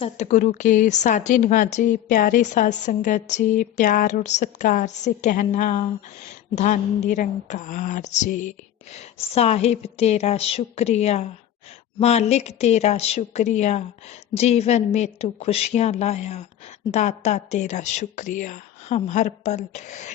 सतगुरु के साजी निवाजी प्यारे साध संगत जी, प्यार और सत्कार से कहना, धन निरंकार जी। साहिब तेरा शुक्रिया, मालिक तेरा शुक्रिया, जीवन में तू खुशियां लाया, दाता तेरा शुक्रिया। हम हर पल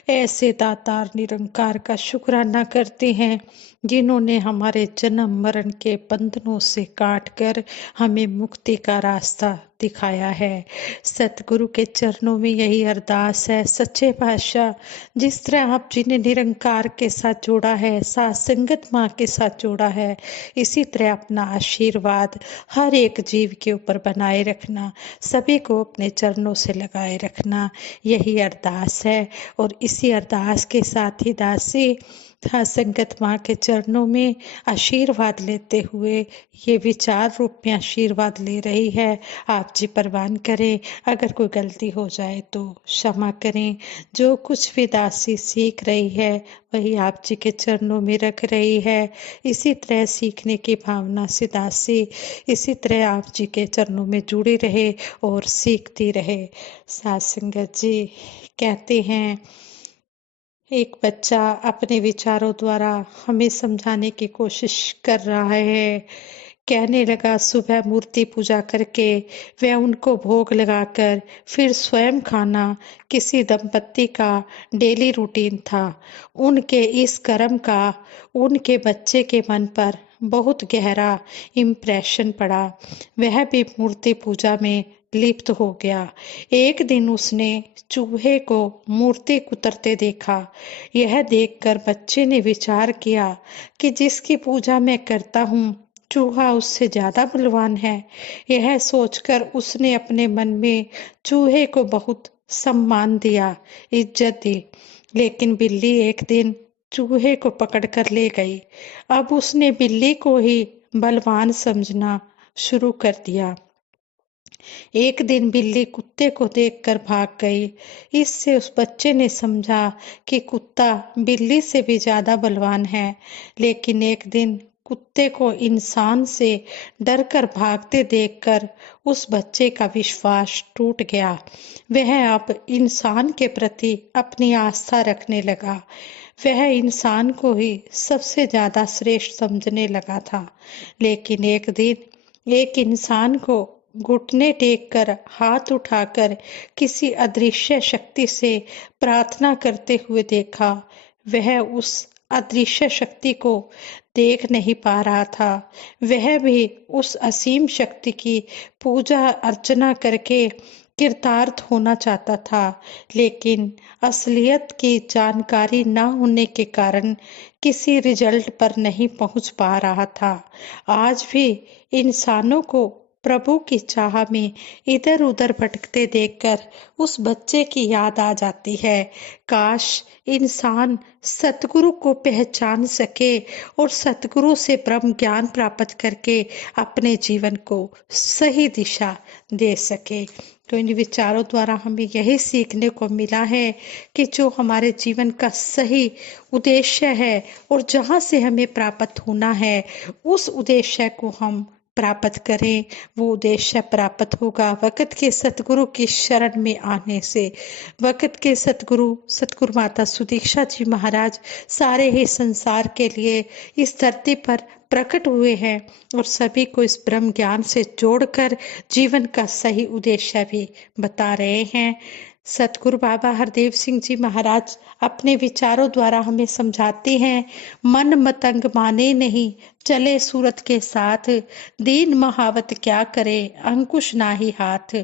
ऐसे दातार निरंकार का शुक्राना करते हैं जिन्होंने हमारे जन्म मरण के बंधनों से काट कर हमें मुक्ति का रास्ता दिखाया है। सतगुरु के चरणों में यही अरदास है, सच्चे पातशाह जिस तरह आप जी ने निरंकार के साथ जोड़ा है, साथ संगत माँ के साथ जोड़ा है, इसी तरह अपना आशीर्वाद हर एक जीव के ऊपर बनाए रखना, सभी को अपने चरणों से लगाए रखना, यही अरदास है। और इसी अरदास के साथ ही दासी संगत माँ के चरणों में आशीर्वाद लेते हुए ये विचार रूप में आशीर्वाद ले रही है। आप जी परवान करें, अगर कोई गलती हो जाए तो क्षमा करें। जो कुछ भी दासी सीख रही है वही आप जी के चरणों में रख रही है। इसी तरह सीखने की भावना से दासी इसी तरह आप जी के चरणों में जुड़ी रहे और सीखती रहे। साध संगत जी कहते हैं, एक बच्चा अपने विचारों द्वारा हमें समझाने की कोशिश कर रहा है। कहने लगा, सुबह मूर्ति पूजा करके वह उनको भोग लगाकर फिर स्वयं खाना किसी दंपत्ति का डेली रूटीन था। उनके इस कर्म का उनके बच्चे के मन पर बहुत गहरा इम्प्रेशन पड़ा। वह भी मूर्ति पूजा में लिप्त हो गया। एक दिन उसने चूहे को मूर्ति कुतरते देखा। यह देखकर बच्चे ने विचार किया कि जिसकी पूजा मैं करता हूँ चूहा उससे ज्यादा बलवान है। यह सोचकर उसने अपने मन में चूहे को बहुत सम्मान दिया, इज्जत दी। लेकिन बिल्ली एक दिन चूहे को पकड़कर ले गई। अब उसने बिल्ली को ही बलवान समझना शुरू कर दिया। एक दिन बिल्ली कुत्ते को देखकर भाग गई। इससे उस बच्चे ने समझा कि कुत्ता बिल्ली से भी ज्यादा बलवान है। लेकिन एक दिन कुत्ते को इंसान से डरकर भागते देखकर उस बच्चे का विश्वास टूट गया। वह अब इंसान के प्रति अपनी आस्था रखने लगा। वह इंसान को ही सबसे ज्यादा श्रेष्ठ समझने लगा था। लेकिन एक दिन एक इंसान को घुटने टेक कर हाथ उठाकर किसी अदृश्य शक्ति से प्रार्थना करते हुए देखा। वह उस अदृश्य शक्ति को देख नहीं पा रहा था। वह भी उस असीम शक्ति की पूजा अर्चना करके कृतार्थ होना चाहता था। लेकिन असलियत की जानकारी न होने के कारण किसी रिजल्ट पर नहीं पहुंच पा रहा था। आज भी इंसानों को प्रभु की चाह में इधर उधर भटकते देखकर उस बच्चे की याद आ जाती है। काश इंसान सतगुरु को पहचान सके और सतगुरु से ब्रह्म ज्ञान प्राप्त करके अपने जीवन को सही दिशा दे सके। तो इन विचारों द्वारा हमें यही सीखने को मिला है कि जो हमारे जीवन का सही उद्देश्य है और जहाँ से हमें प्राप्त होना है उस उद्देश्य को हम प्राप्त करें। वो उद्देश्य प्राप्त होगा वक़्त के सतगुरु की शरण में आने से। वक़्त के सतगुरु माता सुदीक्षा जी महाराज सारे ही संसार के लिए इस धरती पर प्रकट हुए हैं और सभी को इस ब्रह्म ज्ञान से जोड़कर जीवन का सही उद्देश्य भी बता रहे हैं। सतगुरु बाबा हरदेव सिंह जी महाराज अपने विचारों द्वारा हमें समझाते हैं, मन मतंग माने नहीं, चले सूरत के साथ, दीन महावत क्या करे, अंकुश ना ही हाथ।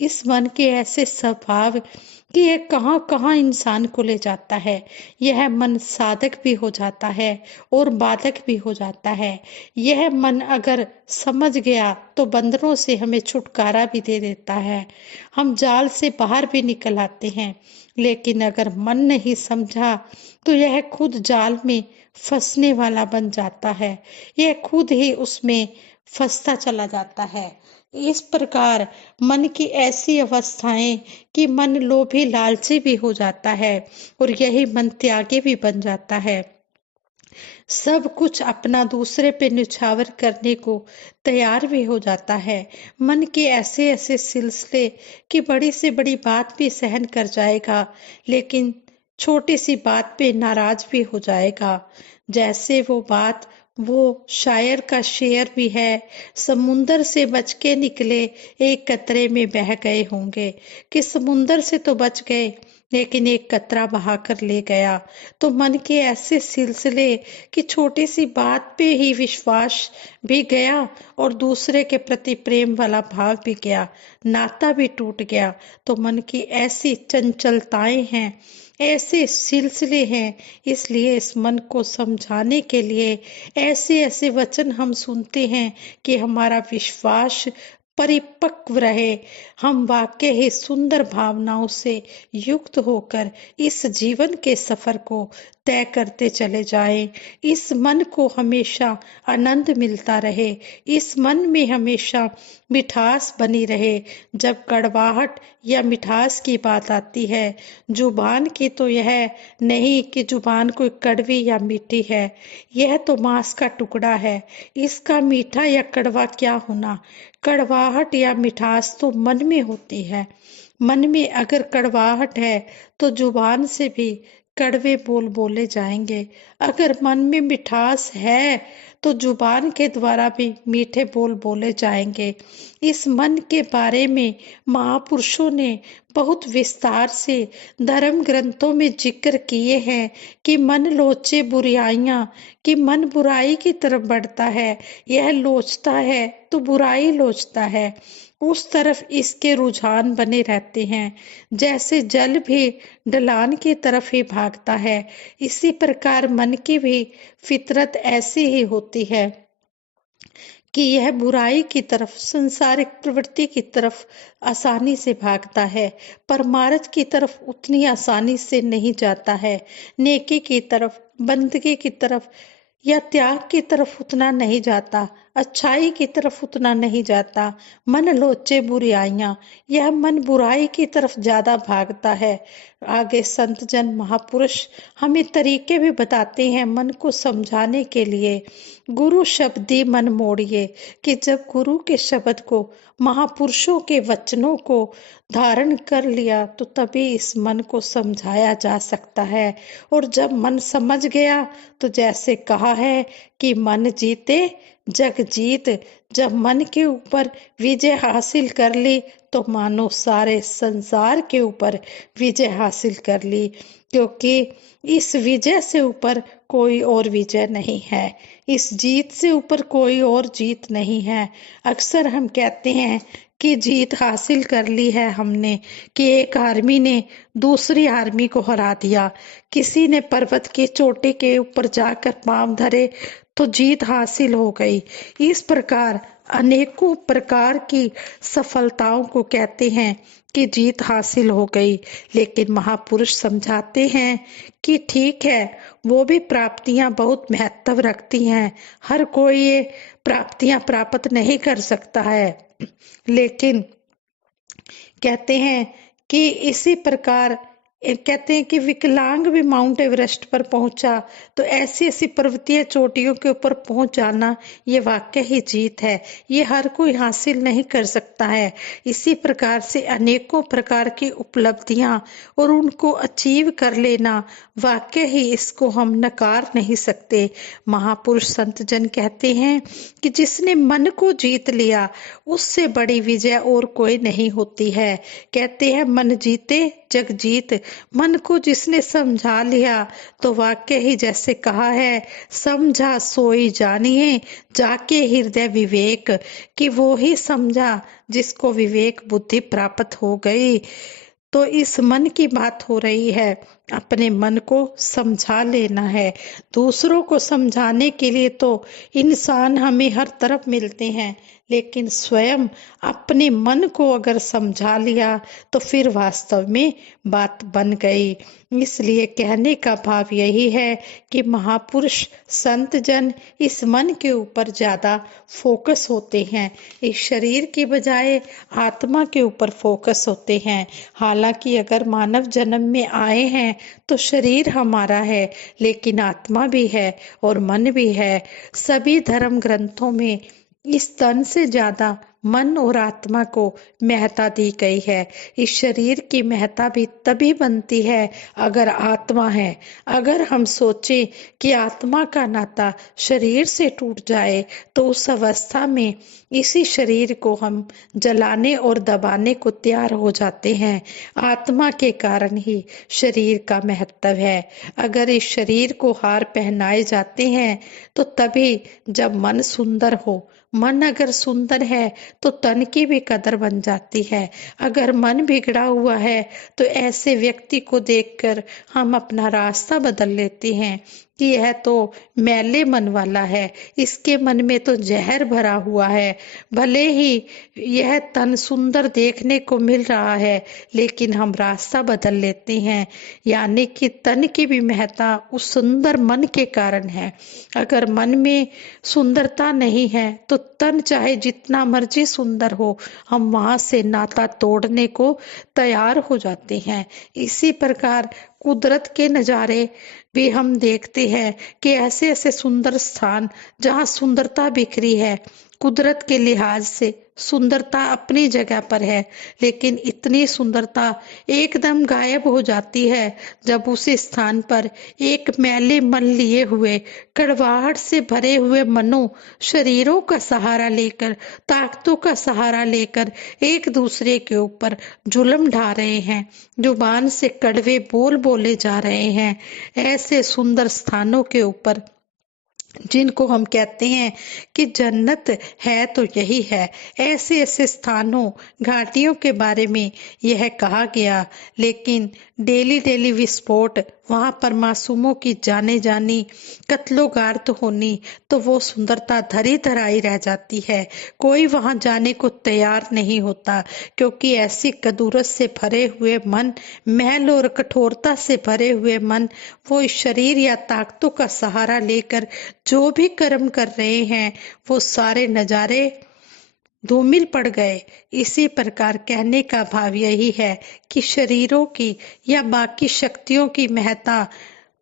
इस मन के ऐसे स्वभाव कि ये कहाँ कहाँ इंसान को ले जाता है। यह मन साधक भी हो जाता है और बाधक भी हो जाता है। यह मन अगर समझ गया तो बंदरों से हमें छुटकारा भी दे देता है। हम जाल से बाहर भी निकल आते हैं। लेकिन अगर मन नहीं समझा तो यह खुद जाल में फंसने वाला बन जाता है। यह खुद ही उसमें फंसता चला जाता है। इस प्रकार मन की ऐसी अवस्थाएं कि मन लोभी लालची भी हो जाता है और यही मन त्यागी भी बन जाता है। सब कुछ अपना दूसरे पे न्यौछावर करने को तैयार भी हो जाता है। मन के ऐसे ऐसे सिलसिले कि बड़ी से बड़ी बात भी सहन कर जाएगा, लेकिन छोटी सी बात पे नाराज भी हो जाएगा। जैसे वो बात, वो शायर का शेर भी है, समुंदर से बच के निकले एक कतरे में बह गए होंगे, कि समुंदर से तो बच गए लेकिन एक कतरा बहा कर ले गया। तो मन के ऐसे सिलसिले कि छोटी सी बात पे ही विश्वास भी गया और दूसरे के प्रति प्रेम वाला भाव भी गया, नाता भी टूट गया। तो मन की ऐसी चंचलताएं हैं, ऐसे सिलसिले हैं। इसलिए इस मन को समझाने के लिए ऐसे ऐसे वचन हम सुनते हैं कि हमारा विश्वास परिपक्व रहे, हम वाकई ही सुंदर भावनाओं से युक्त होकर इस जीवन के सफर को तय करते चले जाएं। इस मन को हमेशा आनंद मिलता रहे, इस मन में हमेशा मिठास बनी रहे। जब कड़वाहट या मिठास की बात आती है, जुबान की, तो यह नहीं कि जुबान कोई कड़वी या मीठी है, यह तो मांस का टुकड़ा है। इसका मीठा या कड़वा क्या होना, कड़वाहट या मिठास तो मन में होती है। मन में अगर कड़वाहट है तो जुबान से भी कड़वे बोल बोले जाएंगे। अगर मन में मिठास है तो जुबान के द्वारा भी मीठे बोल बोले जाएंगे। इस मन के बारे में महापुरुषों ने बहुत विस्तार से धर्म ग्रंथों में जिक्र किए हैं कि मन लोचे बुराइयां, कि मन बुराई की तरफ बढ़ता है, यह लोचता है तो बुराई लोचता है, उस तरफ इसके रुझान बने रहते हैं। जैसे जल भी ढलान की तरफ ही भागता है, इसी प्रकार मन की भी फितरत ऐसी ही होती है कि यह बुराई की तरफ, संसारिक प्रवृत्ति की तरफ आसानी से भागता है, परमार्थ की तरफ उतनी आसानी से नहीं जाता है, नेकी की तरफ, बंदगी की तरफ या त्याग की तरफ उतना नहीं जाता, अच्छाई की तरफ उतना नहीं जाता। मन लोचे बुराइयां, यह मन बुराई की तरफ ज्यादा भागता है। आगे संत जन महापुरुष हमें तरीके भी बताते हैं मन को समझाने के लिए। गुरु शब्दी मन मोड़िए, कि जब गुरु के शब्द को, महापुरुषों के वचनों को धारण कर लिया तो तभी इस मन को समझाया जा सकता है। और जब मन समझ गया तो जैसे कहा है कि मन जीते जग जीत, जब मन के ऊपर विजय हासिल कर ली तो मानो सारे संसार के ऊपर विजय हासिल कर ली, क्योंकि इस विजय से ऊपर कोई और विजय नहीं है, इस जीत से ऊपर कोई और जीत नहीं है। अक्सर हम कहते हैं कि जीत हासिल कर ली है हमने, कि एक आर्मी ने दूसरी आर्मी को हरा दिया, किसी ने पर्वत की चोटी के ऊपर जाकर पांव धरे तो जीत हासिल हो गई। इस प्रकार अनेकों प्रकार की सफलताओं को कहते हैं कि जीत हासिल हो गई। लेकिन महापुरुष समझाते हैं कि ठीक है, वो भी प्राप्तियां बहुत महत्व रखती हैं, हर कोई ये प्राप्तियां प्राप्त नहीं कर सकता है। लेकिन कहते हैं कि इसी प्रकार कहते हैं कि विकलांग भी माउंट एवरेस्ट पर पहुंचा, तो ऐसी ऐसी पर्वतीय चोटियों के ऊपर पहुंच जाना ये वाकई ही जीत है, ये हर कोई हासिल नहीं कर सकता है। इसी प्रकार से अनेकों प्रकार की उपलब्धियां और उनको अचीव कर लेना, वाकई ही इसको हम नकार नहीं सकते। महापुरुष संत जन कहते हैं कि जिसने मन को जीत लिया उससे बड़ी विजय और कोई नहीं होती है। कहते हैं मन जीते जग जीत, मन को जिसने समझा लिया तो वाकई ही जैसे कहा है, समझा सोई जानिए जाके हृदय विवेक, कि वो ही समझा जिसको विवेक बुद्धि प्राप्त हो गई। तो इस मन की बात हो रही है, अपने मन को समझा लेना है। दूसरों को समझाने के लिए तो इंसान हमें हर तरफ मिलते हैं, लेकिन स्वयं अपने मन को अगर समझा लिया तो फिर वास्तव में बात बन गई। इसलिए कहने का भाव यही है कि महापुरुष संत जन इस मन के ऊपर ज्यादा फोकस होते हैं, इस शरीर की बजाय आत्मा के ऊपर फोकस होते हैं। हालांकि अगर मानव जन्म में आए हैं तो शरीर हमारा है, लेकिन आत्मा भी है और मन भी है। सभी धर्म ग्रंथों में इस तन से ज्यादा मन और आत्मा को महत्ता दी गई है। इस शरीर की महत्ता भी तभी बनती है अगर आत्मा है। अगर हम सोचें कि आत्मा का नाता शरीर से टूट जाए तो उस अवस्था में इसी शरीर को हम जलाने और दबाने को तैयार हो जाते हैं। आत्मा के कारण ही शरीर का महत्व है। अगर इस शरीर को हार पहनाए जाते हैं तो तभी जब मन सुंदर हो। मन अगर सुंदर है तो तन की भी कदर बन जाती है। अगर मन बिगड़ा हुआ है तो ऐसे व्यक्ति को देखकर हम अपना रास्ता बदल लेते हैं कि यह तो मैले मन वाला है, इसके मन में तो जहर भरा हुआ है। भले ही यह तन सुंदर देखने को मिल रहा है, लेकिन हम रास्ता बदल लेते हैं। यानी कि तन की भी महत्ता उस सुंदर मन के कारण है। अगर मन में सुंदरता नहीं है तो तन चाहे जितना मर्जी सुंदर हो, हम वहां से नाता तोड़ने को तैयार हो जाते हैं। इसी प्रकार कुदरत के नजारे भी हम देखते हैं कि ऐसे ऐसे सुंदर स्थान जहाँ सुंदरता बिखरी है। कुदरत के लिहाज से सुंदरता अपनी जगह पर है, लेकिन इतनी सुंदरता एकदम गायब हो जाती है जब उस स्थान पर एक मैले मन लिए हुए, कड़वाहट से भरे हुए मनों, शरीरों का सहारा लेकर, ताकतों का सहारा लेकर एक दूसरे के ऊपर जुल्म ढा रहे हैं, जुबान से कड़वे बोल बोले जा रहे हैं। ऐसे सुंदर स्थानों के ऊपर जिनको हम कहते हैं कि जन्नत है तो यही है, ऐसे ऐसे स्थानों, घाटियों के बारे में यह कहा गया। लेकिन डेली डेली विस्फोट, वहां पर मासूमों की जाने जानी, कत्लो गार्त होनी, तो वो सुंदरता धरी धराई रह जाती है। कोई वहां जाने को तैयार नहीं होता, क्योंकि ऐसी कदूरत से भरे हुए मन, मैल और कठोरता से भरे हुए मन, वो इस शरीर या ताकतों का सहारा लेकर जो भी कर्म कर रहे हैं, वो सारे नजारे धूमिल पड़ गए। इसी प्रकार कहने का भाव यही है कि शरीरों की या बाकी शक्तियों की महत्ता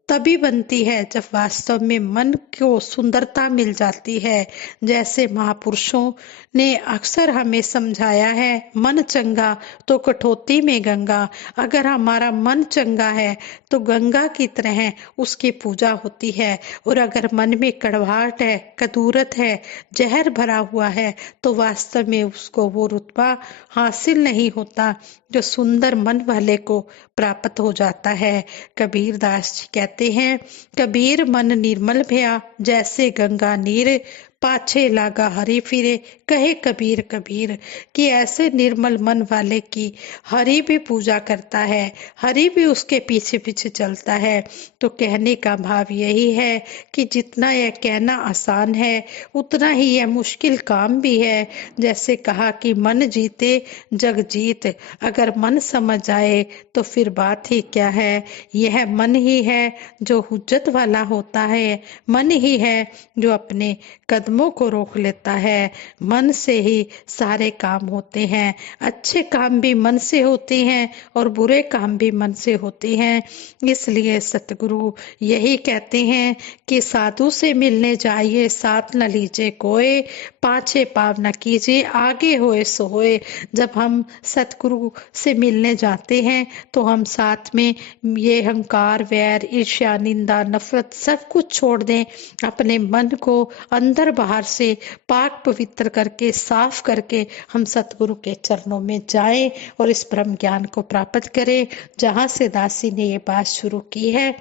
तभी बनती है जब वास्तव में मन को सुंदरता मिल जाती है। जैसे महापुरुषों ने अक्सर हमें समझाया है, मन चंगा तो कठौती में गंगा। अगर हमारा मन चंगा है तो गंगा की तरह उसकी पूजा होती है, और अगर मन में कड़वाहट है, कदूरत है, जहर भरा हुआ है, तो वास्तव में उसको वो रुतबा हासिल नहीं होता जो सुंदर मन वाले को प्राप्त हो जाता है। कबीर दास जी कहते हैं, कबीर मन निर्मल भया जैसे गंगा नीर, पाछे लागा हरि फिरे कहे कबीर कबीर। कि ऐसे निर्मल मन वाले की हरि भी पूजा करता है, हरि भी उसके पीछे पीछे चलता है। तो कहने का भाव यही है कि जितना यह कहना आसान है, उतना ही यह मुश्किल काम भी है। जैसे कहा कि मन जीते जग जीत, अगर मन समझ आए तो फिर बात ही क्या है। यह मन ही है जो हुज्जत वाला होता है, मन ही है जो अपने कदमों को रोक लेता है। मन से ही सारे काम होते हैं। अच्छे काम भी मन से होते हैं और बुरे काम भी मन से होते हैं। इसलिए सतगुरु यही कहते हैं कि साधु से मिलने जाइए, साथ न लीजिए कोई, पाछे पाव न कीजिए, आगे होए सो होए। जब हम सतगुरु से मिलने जाते हैं तो हम साथ में ये अहंकार, वैर, ईर्ष्या, निंदा, नफरत सब कुछ छोड़ दें। अपने मन को अंदर बाहर से पाक पवित्र करके, साफ करके हम सतगुरु के चरणों में जाएं और इस ब्रह्म ज्ञान को प्राप्त करें। जहां से दासी ने ये बात शुरू की है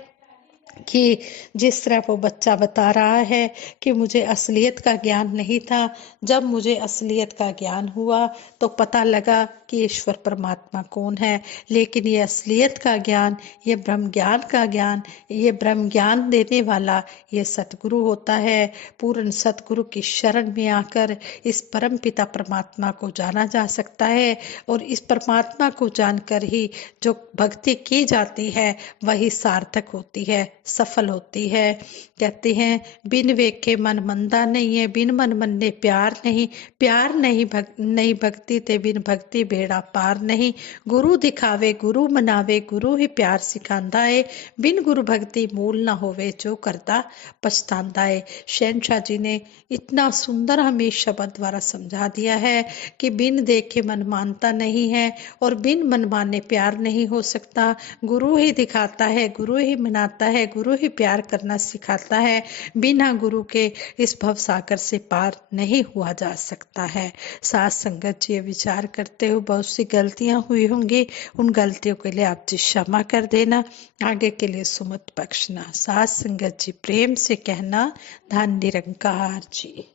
कि जिस तरह वो बच्चा बता रहा है कि मुझे असलियत का ज्ञान नहीं था, जब मुझे असलियत का ज्ञान हुआ तो पता लगा कि ईश्वर परमात्मा कौन है। लेकिन ये असलियत का ज्ञान, ये ब्रह्म ज्ञान का ज्ञान, ये ब्रह्म ज्ञान देने वाला ये सतगुरु होता है। पूर्ण सतगुरु की शरण में आकर इस परम पिता परमात्मा को जाना जा सकता है, और इस परमात्मा को जानकर ही जो भक्ति की जाती है वही सार्थक होती है। सफल होती है। कहते हैं बिन वेखे मन मंदा नहीं है, बिन मन मन्ने प्यार नहीं, प्यार नहीं भक्ति ते बिन भक्ति बेड़ा पार नहीं। गुरु दिखावे गुरु मनावे, गुरु ही प्यार सिखांदा है, बिन गुरु भक्ति मूल ना होवे, जो करता पछतांदा है। शहनशाह जी ने इतना सुंदर हमें शब्द द्वारा समझा दिया है कि बिन देखे मन मानता नहीं है और बिन मन माने प्यार नहीं हो सकता। गुरु ही दिखाता है, गुरु ही मनाता है, गुरु ही प्यार करना सिखाता है। बिना गुरु के इस भव सागर से पार नहीं हुआ जा सकता है। साथ संगत जी, विचार करते हुए बहुत सी गलतियां हुई होंगी, उन गलतियों के लिए आप जी क्षमा कर देना, आगे के लिए सुमत बख्शना। साथ संगत जी, प्रेम से कहना, धन निरंकार जी।